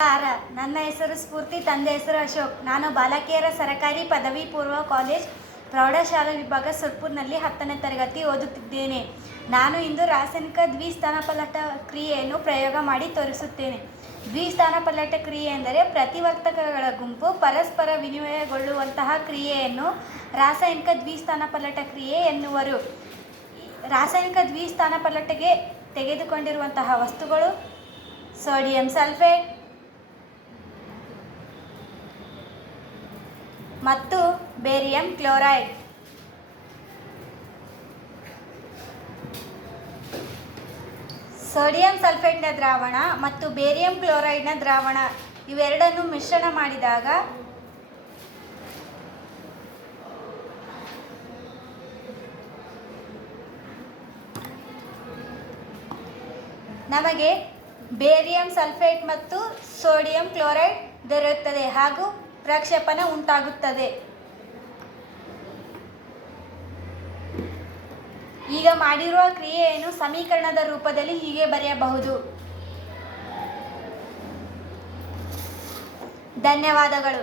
ನಮಸ್ಕಾರ. ನನ್ನ ಹೆಸರು ಸ್ಫೂರ್ತಿ, ತಂದೆ ಹೆಸರು ಅಶೋಕ್. ನಾನು ಬಾಲಕಿಯರ ಸರಕಾರಿ ಪದವಿ ಪೂರ್ವ ಕಾಲೇಜ್ ಪ್ರೌಢಶಾಲಾ ವಿಭಾಗ ಸುರ್ಪುರ್ನಲ್ಲಿ 10ನೇ ತರಗತಿ ಓದುತ್ತಿದ್ದೇನೆ. ನಾನು ಇಂದು ರಾಸಾಯನಿಕ ದ್ವಿಸ್ಥಾನಪಲ್ಲಟ ಕ್ರಿಯೆಯನ್ನು ಪ್ರಯೋಗ ಮಾಡಿ ತೋರಿಸುತ್ತೇನೆ. ದ್ವಿಸ್ಥಾನಪಲ್ಲಟ ಕ್ರಿಯೆ ಎಂದರೆ ಪ್ರತಿವರ್ತಕಗಳ ಗುಂಪು ಪರಸ್ಪರ ವಿನಿಮಯಗೊಳ್ಳುವಂತಹ ಕ್ರಿಯೆಯನ್ನು ರಾಸಾಯನಿಕ ದ್ವಿಸ್ಥಾನಪಲ್ಲಟ ಕ್ರಿಯೆ ಎನ್ನುವರು. ರಾಸಾಯನಿಕ ದ್ವಿಸ್ಥಾನಪಲ್ಲಟಗೆ ತೆಗೆದುಕೊಂಡಿರುವಂತಹ ವಸ್ತುಗಳು: ಸೋಡಿಯಂ ಸಲ್ಫೇಟ್ ಮತ್ತು ಬೇರಿಯಂ ಕ್ಲೋರೈಡ್. ಸೋಡಿಯಂ ಸಲ್ಫೇಟ್ನ ದ್ರಾವಣ ಮತ್ತು ಬೇರಿಯಂ ಕ್ಲೋರೈಡ್ನ ದ್ರಾವಣ ಇವೆರಡನ್ನು ಮಿಶ್ರಣ ಮಾಡಿದಾಗ ನಮಗೆ ಬೇರಿಯಂ ಸಲ್ಫೇಟ್ ಮತ್ತು ಸೋಡಿಯಂ ಕ್ಲೋರೈಡ್ ದೊರೆಯುತ್ತದೆ ಹಾಗೂ ಪ್ರಕ್ಷೇಪಣ ಉಂಟಾಗುತ್ತದೆ. ಈಗ ಮಾಡಿರುವ ಕ್ರಿಯೆಯನ್ನು ಸಮೀಕರಣದ ರೂಪದಲ್ಲಿ ಹೀಗೆ ಬರೆಯಬಹುದು. ಧನ್ಯವಾದಗಳು.